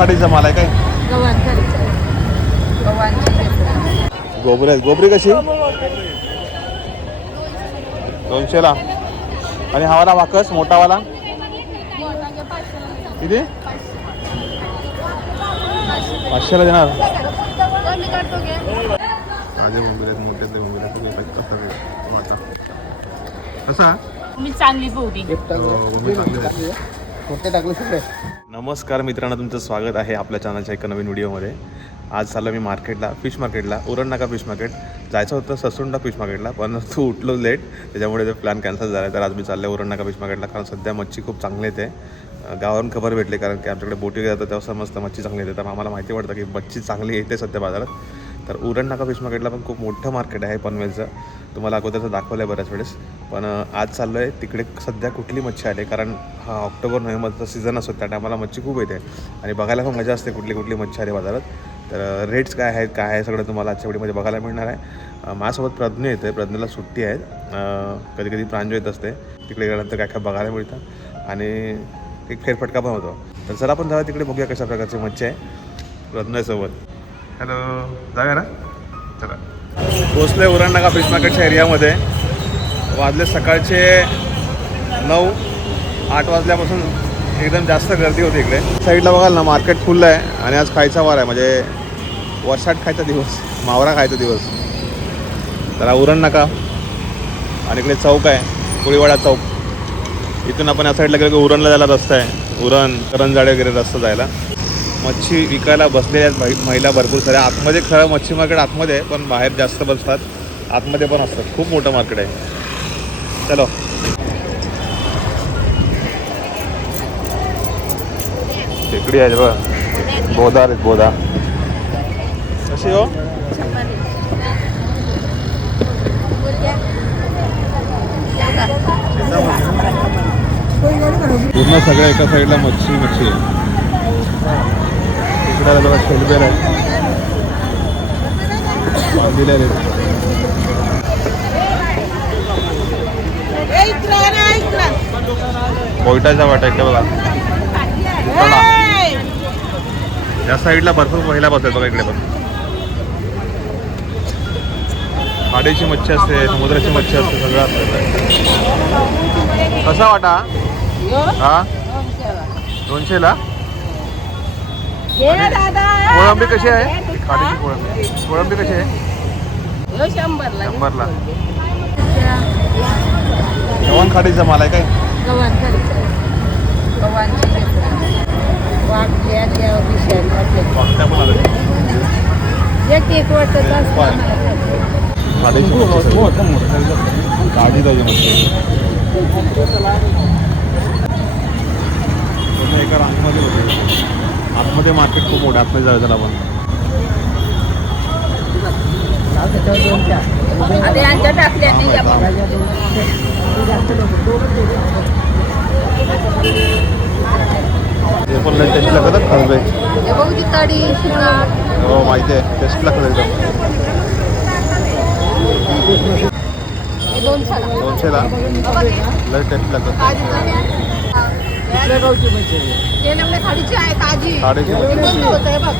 खाडीचा माल आहे काय? गोबरी आहेत. गोबरी कशी? दोनशेला. आणि हवाला भाकस मोठावाला किती? पाचशेला देणार. माझे मुंबई आहेत मोठे ते मुंबई आहेत. तुम्ही बघता सगळे वाटा. कसा? मी चांगली हो, चांगली आहे. कोणते टाकले सगळे. नमस्कार मित्रांनो तुमचं स्वागत आहे आपल्या चॅनलच्या एका नवीन व्हिडिओमध्ये आज चाललो मी मार्केटला फिश मार्केटला उरण नाका फिश मार्केट जायचं होतं ससुंडा फिश मार्केटला पण तू उठलो लेट त्याच्यामुळे ते प्लॅन कॅन्सल झाला तर आज मी चालले उरण नाका फिश मार्केटला कारण सध्या मच्छी खूप चांगली येते. गावावरून खबर भेटली कारण की आमच्याकडे बोटी जातात तेव्हा समजतं मच्छी चांगली येते. तर आम्हाला माहिती पडतं की मच्छी चांगली येते सध्या बाजारात. तर उरण नाका फिश मार्केटला पण खूप मोठं मार्केट आहे पनवेलचं. तुम्हाला अगोदरचं दाखवलं आहे बऱ्याच वेळेस. पण आज चाललो आहे तिकडे सध्या कुठली मच्छी आली? कारण हा ऑक्टोबर नोव्हेंबरचा सीझन असतो त्या टायमाला मच्छी खूप येते. आणि बघायला पण मजा असते कुठली कुठली मच्छी आली बाजारात. तर रेट्स काय आहेत काय आहे सगळं तुम्हाला आजच्या व्हिडिओमध्ये बघायला मिळणार आहे. माझ्यासोबत प्रज्ञ येते प्रज्ञेला सुट्टी आहे. कधी कधी प्रांजो येत असते. तिकडे गेल्यानंतर काय काय बघायला मिळतं. आणि एक फेरफटका पण होतो. तर चला आपण जाऊया तिकडे बघूया कशा प्रकारची मच्छी आहे प्रज्ञासोबत. हॅलो जाऊया ना? चला. पोचले उरण फिश मार्केटच्या एरियामध्ये वाजले सकाळचे नऊ आठ वाजल्यापासून एकदम जास्त गर्दी होती इकडे. साईडला बघाल ना मार्केट फुल आहे आणि आज खायचा वार आहे म्हणजे वर्षात खायचा दिवस मावरा खायचा दिवस. जरा उरण नका. आणि इकडे चौक आहे कुळीवाडा चौक. इथून आपण या साईडला गेलो की उरणला जायला रस्ता आहे. उरण करंजाडे वगैरे रस्ता जायला. मच्छी विकायला बसलेल्या आहेत महि- महिला भरपूर साऱ्या. आतमध्ये खरं मच्छी मार्केट आतमध्ये आहे पण बाहेर जास्त बसतात. आतमध्ये पण असतात. खूप मोठं मार्केट आहे. चलो. खेकडी आहे बघ. बोधा आहेत बोधा कशी हो? पूर्ण सगळ्या एका साईडला मच्छी मच्छी. आहे इकडे बघा शेलबेर आहे. बांधलेले आहेत वाटा इकडे बघा. या साईडला भरपूर महिला बसतात बघा इकडे पण. खाडीची मच्छी असते समुद्राची मच्छी असते सगळं असतं कसा वाटा? हा? दोनशेला? कोळंबी कशी आहे? खाडीची कोळंबी. कोळंबी कशी आहे? शंभरला गव्हाण खाडीचा माल आहे काय? गव्हाण. खाडीची. काढी पाहिजे एका रांगमध्ये होते आतमध्ये मार्केट खूप मोठं. आतमध्ये जायचं त्याला आपण. हे पण लई टेस्ट लागतात खरबे हे ती हो माहिती आहे. टेस्ट लागतात एकदम. हे दोन साला. टेस्ट लागतात तेलवणे खाडीची आहे ताजी. खाडीची कोणतं होतं बघ.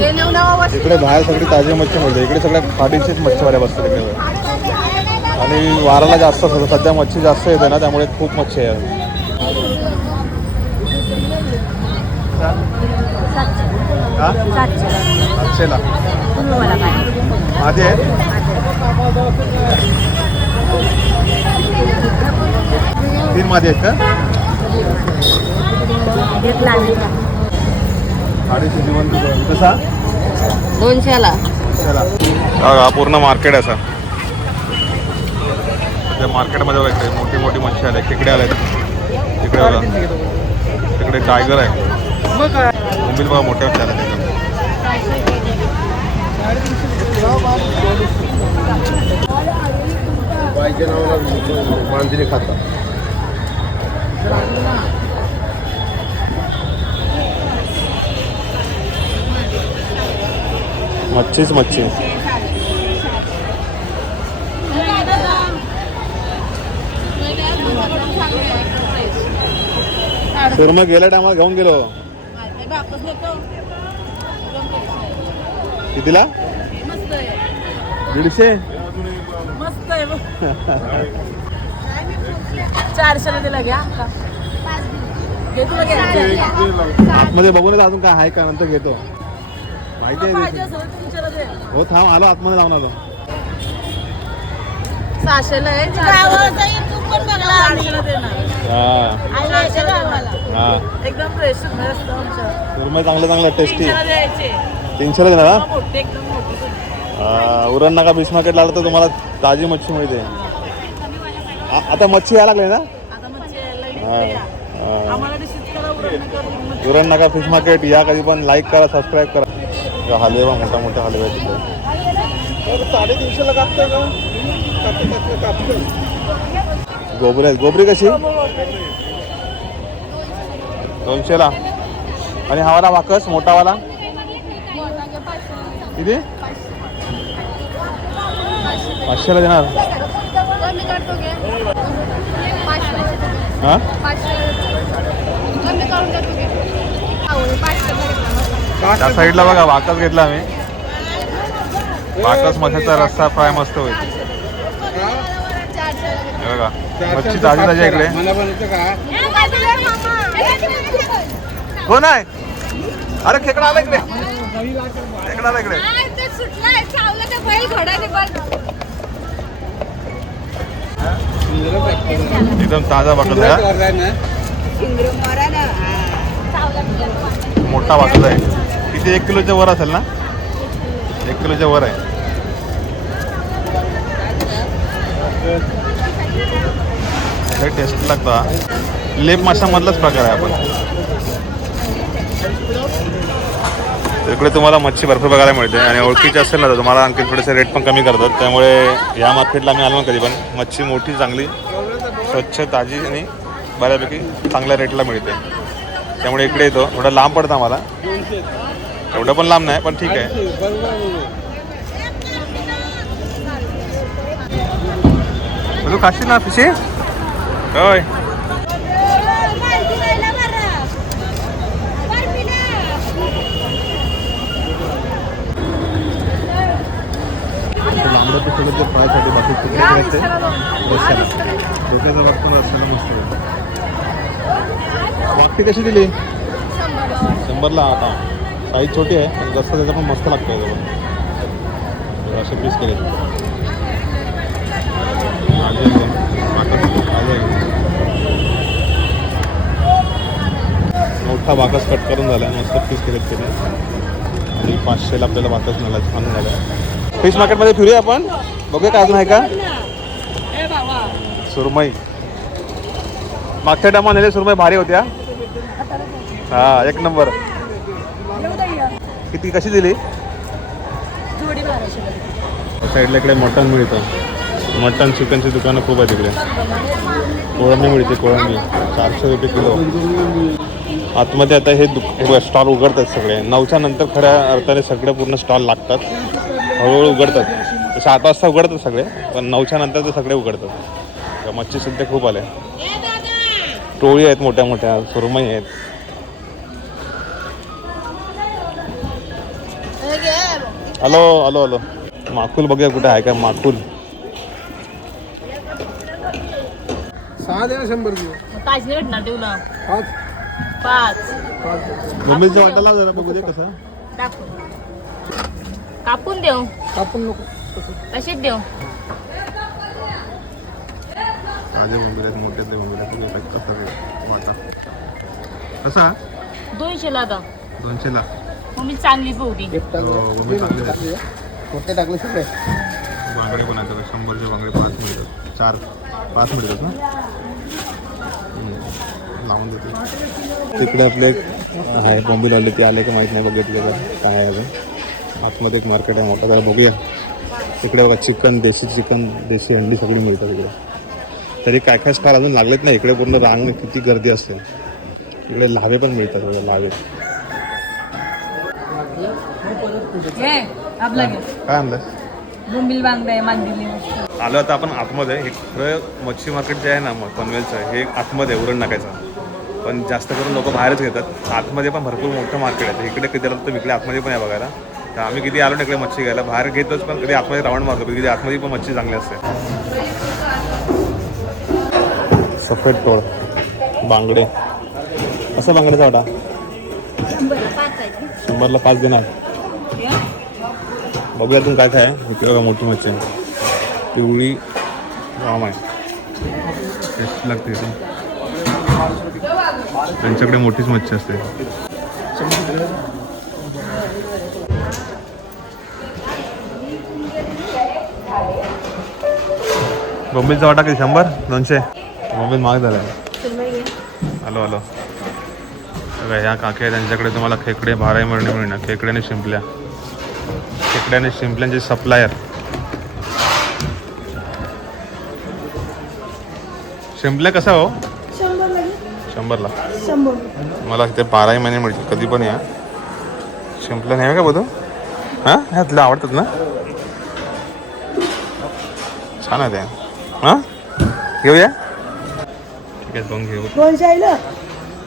तेलवणा वा इकडे बाहेर सगळी ताजी मच्छी मिळते. इकडे सगळ्या खाडीचीच मच्छीवाल्या बसतात इकडे. आणि वाराला जास्त असतं सध्या मच्छी जास्त येते ना त्यामुळे खूप मच्छी आहे. हा सातशेला. आधी आहे. मादी आहेत का? जिवंत कसा? दोनशेला. चला हा पूर्ण मार्केट आहे असं सध्या मार्केटमध्ये बघा इकडे मोठी मोठी मच्छी आल्या खेकडे आल्या तिकडे बघा. तिकडे टायगर आहे. मुंबईत बघा मोठ्या मच्छी आल्या नावाला मांजरी खाता मच्छीच मच्छी. सुरमई गेल्या टायमाला घेऊन गेलो. कितीला? दीडशे? मस्त आहे चारशेला दिला घ्या. घे तुला घ्या आतमध्ये बघून येतो अजून काय आहे का नंतर घेतो. माहिती आहे हो थांब आलो आतमध्ये जाऊन आलो. सहाशेला आहे. तू पण बघला आठशेला देणार. हा. आठशेला आम्हाला? हा. एकदम फ्रेश मस्त आमच्या सुरमई चांगलं चांगलं टेस्टी तीनशेला द्यायचे. तीनशेला देणार हा? मोठे एकदम मोठे. हा, उरण नका फिश मार्केटला आलं तर तुम्हाला ताजी मच्छी मिळते. आ- आता मच्छी यायला लागली ना? आता मच्छी यायला लागली. इकडे या. आम्हाला डिशीट करा उरण नका फिश मार्केट या कधी पण लाईक करा सबस्क्राईब करा. हलवे बघ मोठा मोठा हलवे आहेत तिथे. साडेतीनशेला कापतं का? कापतं कापतं कापतं गोबरी आहेत. गोबरी कशी? दोनशेला. आणि हवाला वाकस मोठावाला किती? पाचशेला देणार कमी करतो घे पाचशे हा? त्या साईडला बघा वाकस घेतला आम्ही. वाकस मसाचा रस्सा फ्राय मस्त होईल. हे बघा मच्छी ताजी ताजी का? कोण आहे? अरे खेकडा आला इकडे. खेकडा आला इकडे. सुटलाय चावलं ते बैल घोड्याने बघ एकदम ताजा वाकस आहे हा. मोठा वाकस आहे. किती एक किलोच्या वर असेल ना? एक किलोच्या वर आहे. टेस्ट लागतो. लेप माशामधलाच प्रकार आहे आपण. इकडे तुम्हाला मच्छी भरपूर बघायला मिळते आणि ओळखीची असेल ना तर तुम्हाला आणखी थोडेसे रेट पण कमी करतात. त्यामुळे या मार्केटला आम्ही आलो ना कधी पण. मच्छी मोठी चांगली स्वच्छ ताजी आणि बऱ्यापैकी चांगल्या रेटला मिळते. त्यामुळे इकडे येतो. थोडं लांब पडतं आम्हाला. एवढं पण लांब नाही पण ठीक आहे. तू खाशील ना फिशी होय. लांबडं पिसवलं ते फ्रायसाठी बाकी करायचे रस्स्याला डोक्याचं वाटतं रस्स्याला मस्त वाकटी कशी दिली? शंभरला आता. साईज छोटी आहे पण रस्ता त्याचा पण मस्त लागतो याचा पण. असे पीस केले आहे. मोठा बाकस कट करून झाला मस्त पीस केलेत केले आणि पाचशेला आपल्याला बाकस मिळाला छान झाला फिश मार्केटमध्ये फिरूया आपण. बघूया काय अजून आहे का? सुरमई. मागच्या टायमा नेले सुरमई भारी होत्या. हा एक नंबर. किती कशी दिली? साईडला इकडे मटण मिळतं. मटण चिकनची दुकानं खूप आहेत तिकडे कोळंबी मिळते कोळंबी. चारशे रुपये किलो. आतमध्ये आता हे दुक स्टॉल उघडतात सगळे. नऊच्या नंतर खऱ्या अर्थाने सगळे पूर्ण स्टॉल लागतात. हळूहळू उघडतात. तसे आठ वाजता उघडतात सगळे पण नऊच्या नंतर ते सगळे उघडतात. मच्छी सध्या खूप आल्या. टोळी आहेत मोठ्या मोठ्या सुरमई आहेत. Hello hello hello. माकुल बघूया कुठे आहे का माकुल सहा द्या शंभर किलो पाच नाही भेटणार देऊला पाच. पाच. मुंबईच्या वाटायला जरा बघू दे कसं. टाकून कापून देऊ? कापून नको. तसं. तशीच देऊ? आहेत मोठे ते आहेत कसा? वाटा कसा. हो, मम्मी चांगली आहे. टाकले. छोटे टाकले सगळे. बांगडे पण आहेत? शंभरचे बांगडे पाच मिळतात. चार पाच मिळतात ना? हम्म. लावून देते. तिकडे आपले एक आहे बॉम्बील ते आले का माहीत नाही बघितलं का काय आहे अजून. आतमध्ये एक मार्केट आहे मोठा जरा बघूया. तिकडे बघा चिकन देशी चिकन देशी अंडी सगळी मिळतात इकडे. तरी काय काय स्टॉल अजून लागलेत नाही इकडे पूर्ण रांग किती गर्दी असते. इकडे लावे पण मिळतात बघा लावे. काय आणलं आलो आता आपण आतमध्ये. हे खरं मच्छी मार्केट जे आहे ना मग पनवेलचं हे आतमध्ये आहे, उरण नाकायचं पण जास्त करून लोक बाहेरच घेतात. आतमध्ये पण भरपूर मोठं मार्केट आहे. इकडे कधी आलं तर इकडे आतमध्ये पण आहे बघायला. तर आम्ही किती आलो इकडे मच्छी घ्यायला. बाहेर घेतोच पण कधी आतमध्ये राऊंड मारतो. कधी आतमध्ये पण मच्छी चांगली असते. सफेद टोळ बांगडे. असं बांगड्याचा वाटा? शंभरला पाच देणार. बघूया अजून काय काय आहे. बघा मोठी मच्छी पिवळी राम आहे. टेस्ट लागते त्यांच्याकडे मोठीच मच्छी असते. बोंबीलचा वाटा किती? शंभर? दोनशे? बोंबील महाग झाला हॅलो हॅलो. बघा ह्या काकी त्यांच्याकडे तुम्हाला खेकडे बाराही महिने मिळणार. खेकड्याने शिंपल्या. खेकड्याने शिंपल्यांचे सप्लायर. शिंपल्या कसा हो? शंभरला. मला इथे बाराही महिने मिळतील. कधी पण या. शिंपल्या नाही का बघू हां? ह्यातलं आवडतात ना? छान आहे हां? घेऊया? ठीक आहे दोन घेऊ.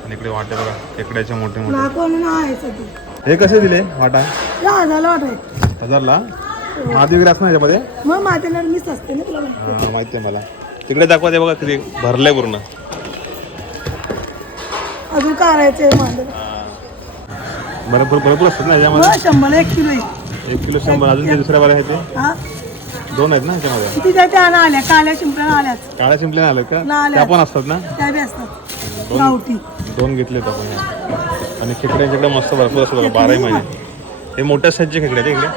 आणि इकडे वाटे बघा खेकड्याचे मोठे मोठे. आहे हे कसे दिले वाटा? हजारला? माती वगैरे असणार याच्यामध्ये. हा माहिती आहे मला. तिकडे दाखवा ते बघा किती भरलंय पूर्ण. अजून काढायचे भरपूर भरपूर असतात ना याच्यामध्ये? शंभर एक किलो आहे. एक किलो शंभर अजून दुसऱ्या बऱ्या आहेत ते? हा? दोन आहेत ना किती त्या त्या आल्या? काल्या शिंपल्या आल्याच काळ्या शिंपल्या आल्या का? नाही आल्या. त्या पण असतात ना? त्या बी असतात. दोन गावठी. दोन घेतलेत आपण. ह्या. आणि खेकड्यांच्याकडे मस्त भरपूर असतात बघा बाराही महिने. हे मोठ्या साईजचे खेकडे आहेत इकडे?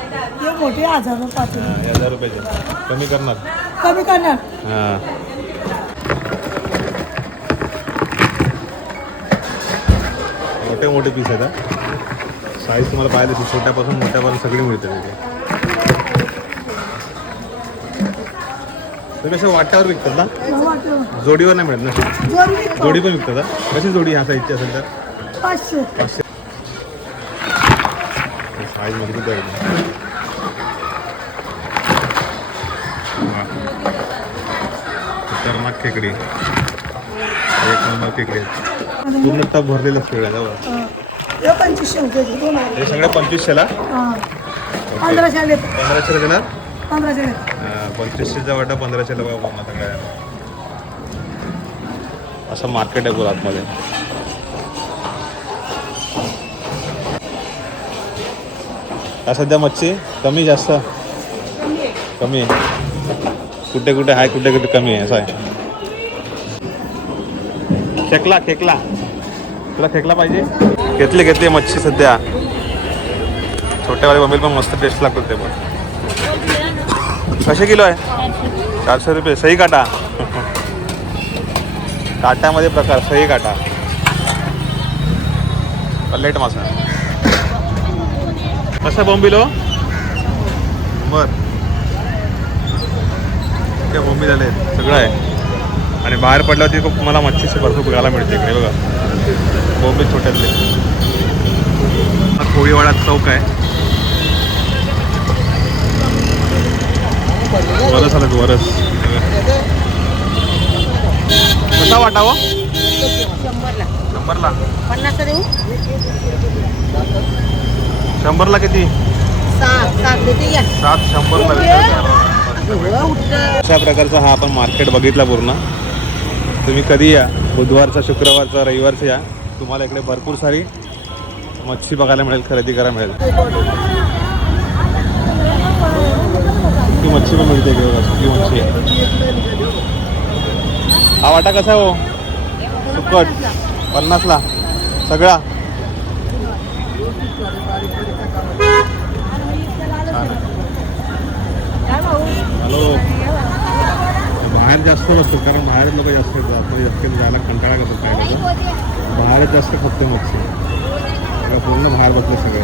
हे मोठे हजार हे हजार रुपयाचे. कमी करणार? कमी करणार. हां. मोठे मोठे पीस आहेत साईज तुम्हाला पाहिजे छोट्यापासून मोठ्यापासून सगळी मिळते तिथे. तुम्ही अशा वाट्यावर विकतात ना? वाटलं. जोडीवर नाही मिळत ना? जोडी पण विकतात हा? कशी जोडी ह्या साईजची असेल तर? पाचशे. साईज. खतरनाक खेकडी. एक नंबर खेकडी. पूर्ण टप भरलेलं हा. हे पंचवीसशे दोन आहे हे सगळे पंचवीसशेला? हा. पंधराशे पंधराशेला देणार? पंचवीसशेचा वाटा पंधराशेला बघा पूर्ण सगळ्या असं मार्केट आहे पुरा आतमध्ये का सध्या मच्छी? कमी जास्त? कमी. आहे कुठे कुठे आहे कुठे कुठे कमी आहे असं आहे. खेकला खेकला. तुला खेकला पाहिजे? घेतली घेतली मच्छी सध्या. छोट्यावाले बंबील पण मस्त टेस्ट लागतात ते पण. कसे किलो आहे? चारशे. रुपये. सही काटा. काट्यामध्ये प्रकार सही काटा. पल्लेट मासा. कसं बोंबिलो बर. ते बोंबील आले सगळं आहे. आणि बाहेर पडल्यावरती खूप मला मच्छीची भरपूर बघायला मिळते इकडे बघा. बोंबील छोट्यातले. हा कोळीवाडा चौक आहे. वरस आलं वरस. कसा वाटा हो? शंभरला. शंभरला? पन्नास देऊ? शंभरला किती? सात शंभरला अशा प्रकारचा हा आपण मार्केट बघितला पूर्ण. तुम्ही कधी या? बुधवारचा शुक्रवारचा रविवारचा या. तुम्हाला इकडे भरपूर सारी मच्छी बघायला मिळेल खरेदी करायला मिळेल. ती मच्छी पण मिळते सुकी मच्छी. आहे हा वाटा कसा आहे हो? सुकट. पन्नासला. सगळा. हॅलो. बाहेर जास्त नसतो कारण बाहेर लोक जास्त येतात. जास्त जायला कंटाळा करतात काय बाहेर बाहेरच जास्त खपते मच्छी. पूर्ण बाहेर बसले सगळे.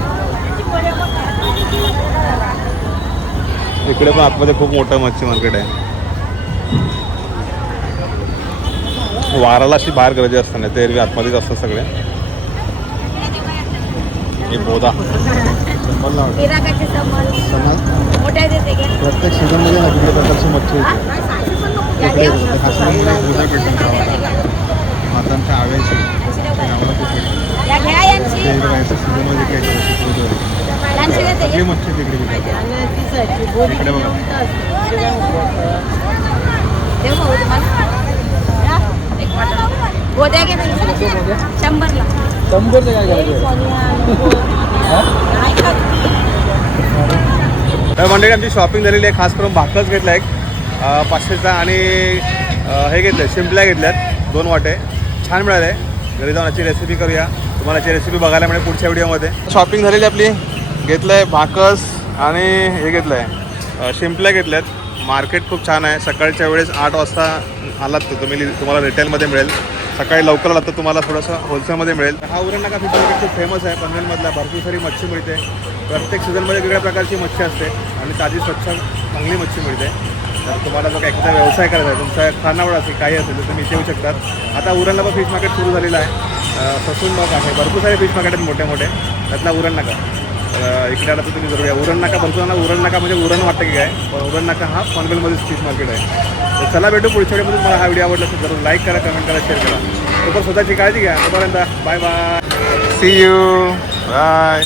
इकडे पण आतमध्ये खूप मोठं मच्छी मार्केट आहे. वाराला अशी बाहेर गरजे असतात नाही ते एरवी आतमध्येच असतात सगळे. हे का? प्रत्येक सीझनमध्ये वेगवेगळ्या प्रकारची मच्छी येते. मातांच्या आव्याची मच्छी तिकडे तिकडे. बघा. शंभरला शंभरचं काय करायचं मंडळी आमची शॉपिंग झालेली आहे खास करून भाकरच घेतला एक पाचशेचा आणि हे घेतलं शिंपल्या घेतल्यात. दोन वाटे. छान मिळाले घरी जाऊन याची रेसिपी करूया. तुम्हाला याची रेसिपी बघायला मिळेल पुढच्या व्हिडिओमध्ये शॉपिंग झालेली आपली. घेतलं आहे भाकस आणि हे घेतलं आहे शिंपल्या घेतल्यात. मार्केट खूप छान आहे. सकाळच्या वेळेस आठ वाजता आलात तर तुम्ही तुम्हाला रिटेलमध्ये मिळेल. सकाळी लवकर आलात तर तुम्हाला थोडंसं होलसेलमध्ये मिळेल. हा उरण नाका फिश मार्केट खूप फेमस आहे. पनवेलमधला भरपूर सारी मच्छी मिळते. प्रत्येक सीझनमध्ये वेगळ्या प्रकारची मच्छी असते. आणि ताजी स्वच्छ चांगली मच्छी मिळते. तर तुम्हाला मग एखादा व्यवसाय करायचा आहे तुमचा खानावळ असेल काही असेल तर तुम्ही इथे येऊ शकतात आता उरणला पण फिश मार्केट सुरू झालेलं आहे. ससून बाग आहे भरपूर सारे फिश मार्केट आहेत मोठे मोठे. त्यातला उरण नाका. इकडे आला तर तुम्ही जरूर या. उरण नाका भरपूर जणांना उरण नाका म्हणजे उरण वाटतं की काय पण उरण नाका हा पनवेलमध्येच फिश मार्केट आहे. तर चला भेटू पुढच्या वेळेमध्ये तुम्हाला हा व्हिडिओ आवडला तर जरूर लाईक करा कमेंट करा शेअर करा. तोपर्यंत स्वतःची काळजी घ्या. तोपर्यंत bye bye see you bye